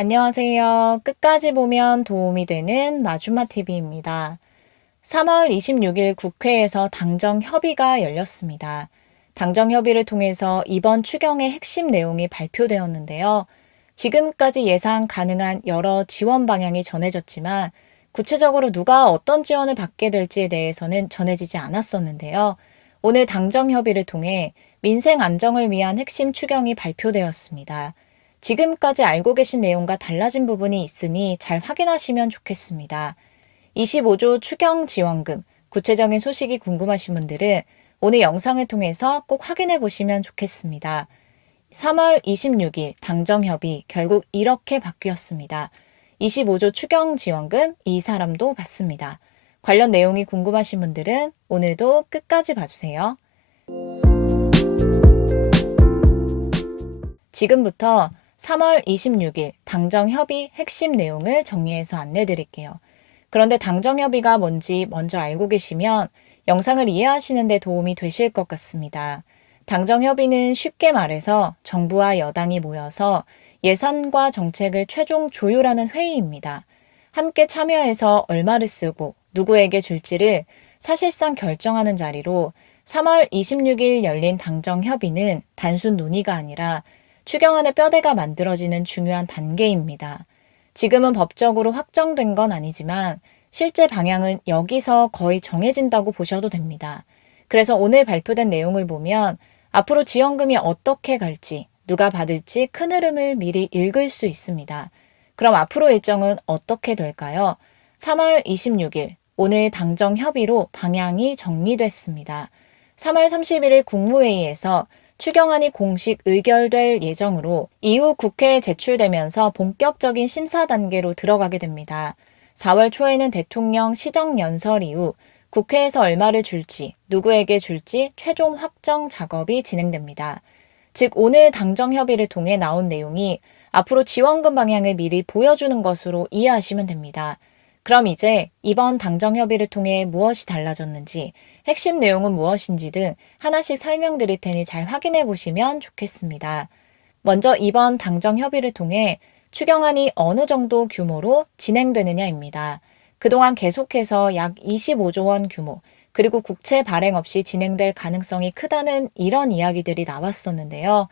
안녕하세요. 끝까지 보면 도움이 되는 마주마 TV입니다. 3월 26일 국회에서 당정 협의가 열렸습니다. 당정 협의를 통해서 이번 추경의 핵심 내용이 발표되었는데요. 지금까지 예상 가능한 여러 지원 방향이 전해졌지만 구체적으로 누가 어떤 지원을 받게 될지에 대해서는 전해지지 않았었는데요. 오늘 당정 협의를 통해 민생 안정을 위한 핵심 추경이 발표되었습니다. 지금까지 알고 계신 내용과 달라진 부분이 있으니 잘 확인하시면 좋겠습니다. 25조 추경 지원금, 구체적인 소식이 궁금하신 분들은 오늘 영상을 통해서 꼭 확인해 보시면 좋겠습니다. 3월 26일 당정협의 결국 이렇게 바뀌었습니다. 25조 추경 지원금 이 사람도 받습니다. 관련 내용이 궁금하신 분들은 오늘도 끝까지 봐주세요. 지금부터 3월 26일 당정협의 핵심 내용을 정리해서 안내 드릴게요. 그런데 당정협의가 뭔지 먼저 알고 계시면 영상을 이해하시는 데 도움이 되실 것 같습니다. 당정협의는 쉽게 말해서 정부와 여당이 모여서 예산과 정책을 최종 조율하는 회의입니다. 함께 참여해서 얼마를 쓰고 누구에게 줄지를 사실상 결정하는 자리로 3월 26일 열린 당정협의는 단순 논의가 아니라 추경안의 뼈대가 만들어지는 중요한 단계입니다. 지금은 법적으로 확정된 건 아니지만 실제 방향은 여기서 거의 정해진다고 보셔도 됩니다. 그래서 오늘 발표된 내용을 보면 앞으로 지원금이 어떻게 갈지, 누가 받을지 큰 흐름을 미리 읽을 수 있습니다. 그럼 앞으로 일정은 어떻게 될까요? 3월 26일, 오늘 당정 협의로 방향이 정리됐습니다. 3월 31일 국무회의에서 추경안이 공식 의결될 예정으로 이후 국회에 제출되면서 본격적인 심사 단계로 들어가게 됩니다. 4월 초에는 대통령 시정연설 이후 국회에서 얼마를 줄지, 누구에게 줄지 최종 확정 작업이 진행됩니다. 즉 오늘 당정협의를 통해 나온 내용이 앞으로 지원금 방향을 미리 보여주는 것으로 이해하시면 됩니다. 그럼 이제 이번 당정협의를 통해 무엇이 달라졌는지, 핵심 내용은 무엇인지 등 하나씩 설명드릴 테니 잘 확인해 보시면 좋겠습니다. 먼저 이번 당정협의를 통해 추경안이 어느 정도 규모로 진행되느냐입니다. 그동안 계속해서 약 25조 원 규모, 그리고 국채 발행 없이 진행될 가능성이 크다는 이런 이야기들이 나왔었는데요.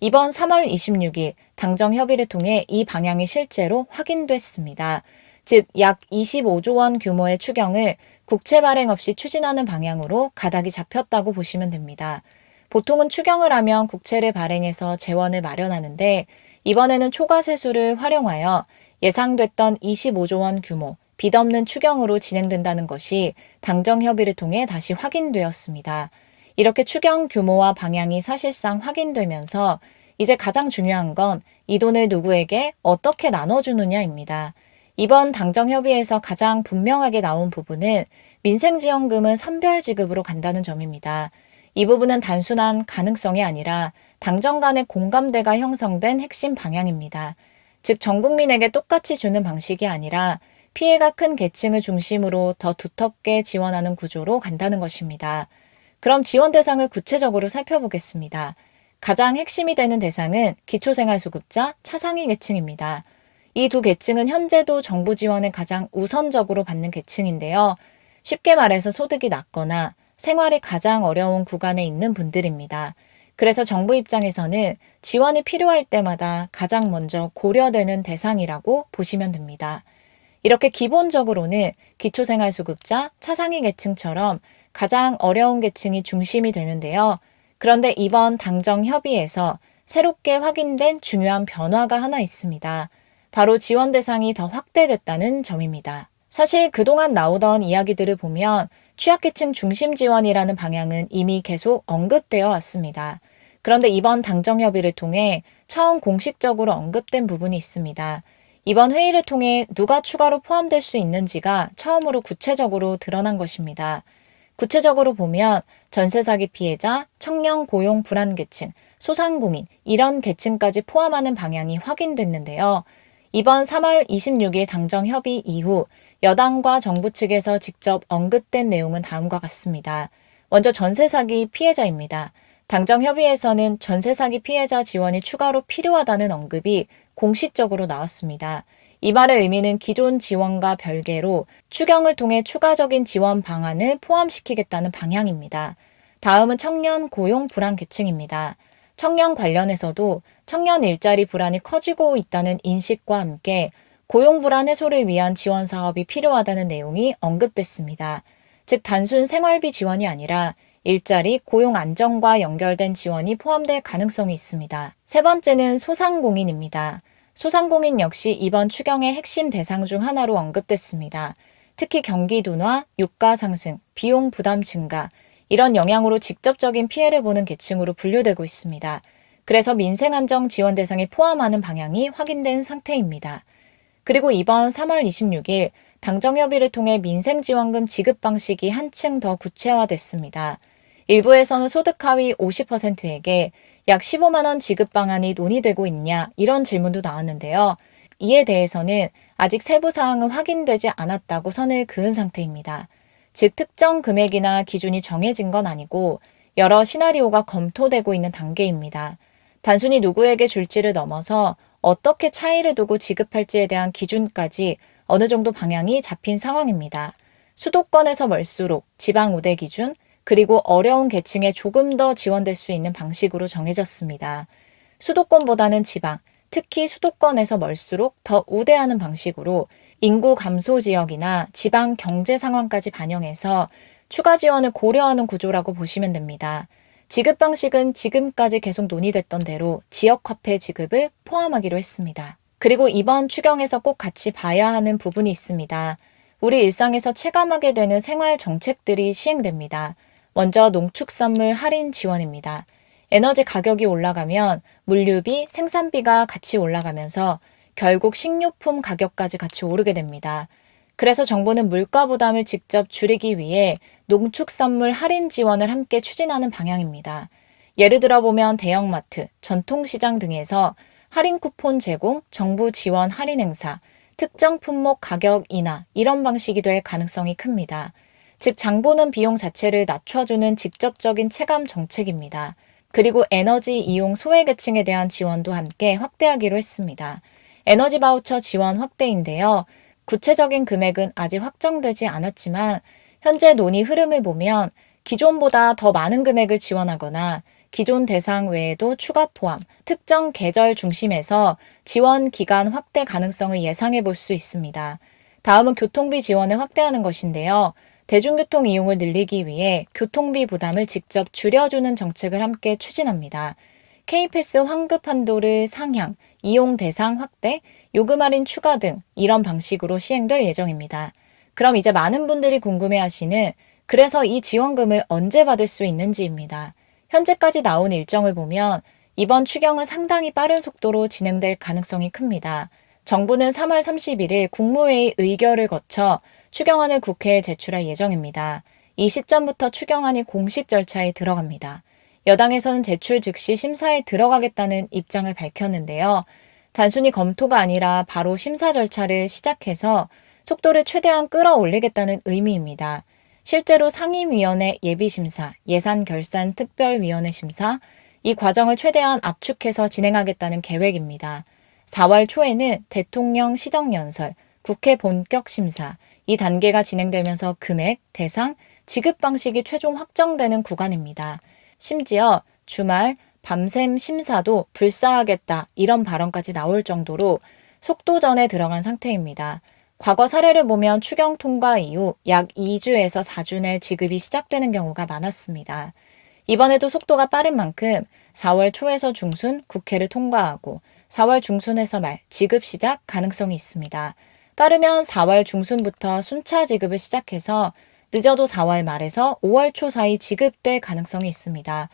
이번 3월 26일 당정협의를 통해 이 방향이 실제로 확인됐습니다. 즉, 약 25조 원 규모의 추경을 국채 발행 없이 추진하는 방향으로 가닥이 잡혔다고 보시면 됩니다. 보통은 추경을 하면 국채를 발행해서 재원을 마련하는데 이번에는 초과세수를 활용하여 예상됐던 25조 원 규모, 빚 없는 추경으로 진행된다는 것이 당정협의를 통해 다시 확인되었습니다. 이렇게 추경 규모와 방향이 사실상 확인되면서 이제 가장 중요한 건 이 돈을 누구에게 어떻게 나눠주느냐입니다. 이번 당정협의에서 가장 분명하게 나온 부분은 민생지원금은 선별지급으로 간다는 점입니다. 이 부분은 단순한 가능성이 아니라 당정 간의 공감대가 형성된 핵심 방향입니다. 즉, 전 국민에게 똑같이 주는 방식이 아니라 피해가 큰 계층을 중심으로 더 두텁게 지원하는 구조로 간다는 것입니다. 그럼 지원 대상을 구체적으로 살펴보겠습니다. 가장 핵심이 되는 대상은 기초생활수급자, 차상위 계층입니다. 이 두 계층은 현재도 정부 지원을 가장 우선적으로 받는 계층인데요. 쉽게 말해서 소득이 낮거나 생활이 가장 어려운 구간에 있는 분들입니다. 그래서 정부 입장에서는 지원이 필요할 때마다 가장 먼저 고려되는 대상이라고 보시면 됩니다. 이렇게 기본적으로는 기초생활수급자, 차상위 계층처럼 가장 어려운 계층이 중심이 되는데요. 그런데 이번 당정협의에서 새롭게 확인된 중요한 변화가 하나 있습니다. 바로 지원 대상이 더 확대됐다는 점입니다. 사실 그동안 나오던 이야기들을 보면 취약계층 중심 지원이라는 방향은 이미 계속 언급되어 왔습니다. 그런데 이번 당정협의를 통해 처음 공식적으로 언급된 부분이 있습니다. 이번 회의를 통해 누가 추가로 포함될 수 있는지가 처음으로 구체적으로 드러난 것입니다. 구체적으로 보면 전세 사기 피해자, 청년 고용 불안계층, 소상공인 이런 계층까지 포함하는 방향이 확인됐는데요. 이번 3월 26일 당정협의 이후 여당과 정부 측에서 직접 언급된 내용은 다음과 같습니다. 먼저 전세 사기 피해자입니다. 당정협의에서는 전세 사기 피해자 지원이 추가로 필요하다는 언급이 공식적으로 나왔습니다. 이 말의 의미는 기존 지원과 별개로 추경을 통해 추가적인 지원 방안을 포함시키겠다는 방향입니다. 다음은 청년 고용 불안 계층입니다. 청년 관련해서도 청년 일자리 불안이 커지고 있다는 인식과 함께 고용 불안 해소를 위한 지원 사업이 필요하다는 내용이 언급됐습니다. 즉 단순 생활비 지원이 아니라 일자리, 고용 안정과 연결된 지원이 포함될 가능성이 있습니다. 세 번째는 소상공인입니다. 소상공인 역시 이번 추경의 핵심 대상 중 하나로 언급됐습니다. 특히 경기 둔화, 유가 상승, 비용 부담 증가, 이런 영향으로 직접적인 피해를 보는 계층으로 분류되고 있습니다. 그래서 민생 안정 지원 대상에 포함하는 방향이 확인된 상태입니다. 그리고 이번 3월 26일 당정협의를 통해 민생지원금 지급 방식이 한층 더 구체화됐습니다. 일부에서는 소득 하위 50%에게 약 15만 원 지급 방안이 논의되고 있냐 이런 질문도 나왔는데요. 이에 대해서는 아직 세부 사항은 확인되지 않았다고 선을 그은 상태입니다. 즉 특정 금액이나 기준이 정해진 건 아니고 여러 시나리오가 검토되고 있는 단계입니다. 단순히 누구에게 줄지를 넘어서 어떻게 차이를 두고 지급할지에 대한 기준까지 어느 정도 방향이 잡힌 상황입니다. 수도권에서 멀수록 지방 우대 기준, 그리고 어려운 계층에 조금 더 지원될 수 있는 방식으로 정해졌습니다. 수도권보다는 지방, 특히 수도권에서 멀수록 더 우대하는 방식으로 인구 감소 지역이나 지방 경제 상황까지 반영해서 추가 지원을 고려하는 구조라고 보시면 됩니다. 지급 방식은 지금까지 계속 논의됐던 대로 지역화폐 지급을 포함하기로 했습니다. 그리고 이번 추경에서 꼭 같이 봐야 하는 부분이 있습니다. 우리 일상에서 체감하게 되는 생활 정책들이 시행됩니다. 먼저 농축산물 할인 지원입니다. 에너지 가격이 올라가면 물류비, 생산비가 같이 올라가면서 결국 식료품 가격까지 같이 오르게 됩니다. 그래서 정부는 물가 부담을 직접 줄이기 위해 농축산물 할인 지원을 함께 추진하는 방향입니다. 예를 들어 보면 대형마트, 전통시장 등에서 할인 쿠폰 제공, 정부 지원 할인 행사, 특정 품목 가격 인하 이런 방식이 될 가능성이 큽니다. 즉 장보는 비용 자체를 낮춰주는 직접적인 체감 정책입니다. 그리고 에너지 이용 소외계층에 대한 지원도 함께 확대하기로 했습니다. 에너지 바우처 지원 확대인데요. 구체적인 금액은 아직 확정되지 않았지만 현재 논의 흐름을 보면 기존보다 더 많은 금액을 지원하거나 기존 대상 외에도 추가 포함, 특정 계절 중심에서 지원 기간 확대 가능성을 예상해 볼 수 있습니다. 다음은 교통비 지원을 확대하는 것인데요. 대중교통 이용을 늘리기 위해 교통비 부담을 직접 줄여주는 정책을 함께 추진합니다. K패스 환급 한도를 상향, 이용 대상 확대, 요금 할인 추가 등 이런 방식으로 시행될 예정입니다. 그럼 이제 많은 분들이 궁금해하시는 그래서 이 지원금을 언제 받을 수 있는지입니다. 현재까지 나온 일정을 보면 이번 추경은 상당히 빠른 속도로 진행될 가능성이 큽니다. 정부는 3월 31일 국무회의 의결을 거쳐 추경안을 국회에 제출할 예정입니다. 이 시점부터 추경안이 공식 절차에 들어갑니다. 여당에서는 제출 즉시 심사에 들어가겠다는 입장을 밝혔는데요. 단순히 검토가 아니라 바로 심사 절차를 시작해서 속도를 최대한 끌어올리겠다는 의미입니다. 실제로 상임위원회 예비심사, 예산결산특별위원회 심사, 이 과정을 최대한 압축해서 진행하겠다는 계획입니다. 4월 초에는 대통령 시정연설, 국회 본격 심사, 이 단계가 진행되면서 금액, 대상, 지급 방식이 최종 확정되는 구간입니다. 심지어 주말, 밤샘 심사도 불사하겠다 이런 발언까지 나올 정도로 속도전에 들어간 상태입니다. 과거 사례를 보면 추경 통과 이후 약 2주에서 4주 내 지급이 시작되는 경우가 많았습니다. 이번에도 속도가 빠른 만큼 4월 초에서 중순 국회를 통과하고 4월 중순에서 말 지급 시작 가능성이 있습니다. 빠르면 4월 중순부터 순차 지급을 시작해서 늦어도 4월 말에서 5월 초 사이 지급될 가능성이 있습니다.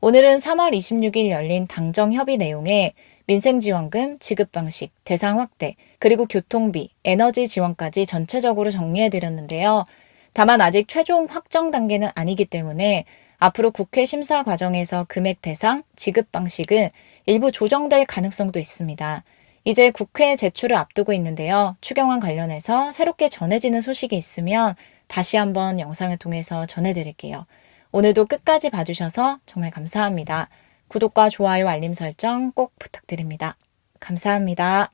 오늘은 3월 26일 열린 당정협의 내용에 민생지원금, 지급 방식, 대상 확대, 그리고 교통비, 에너지 지원까지 전체적으로 정리해드렸는데요. 다만 아직 최종 확정 단계는 아니기 때문에 앞으로 국회 심사 과정에서 금액 대상, 지급 방식은 일부 조정될 가능성도 있습니다. 이제 국회 제출을 앞두고 있는데요. 추경안 관련해서 새롭게 전해지는 소식이 있으면 다시 한번 영상을 통해서 전해드릴게요. 오늘도 끝까지 봐주셔서 정말 감사합니다. 구독과 좋아요, 알림 설정 꼭 부탁드립니다. 감사합니다.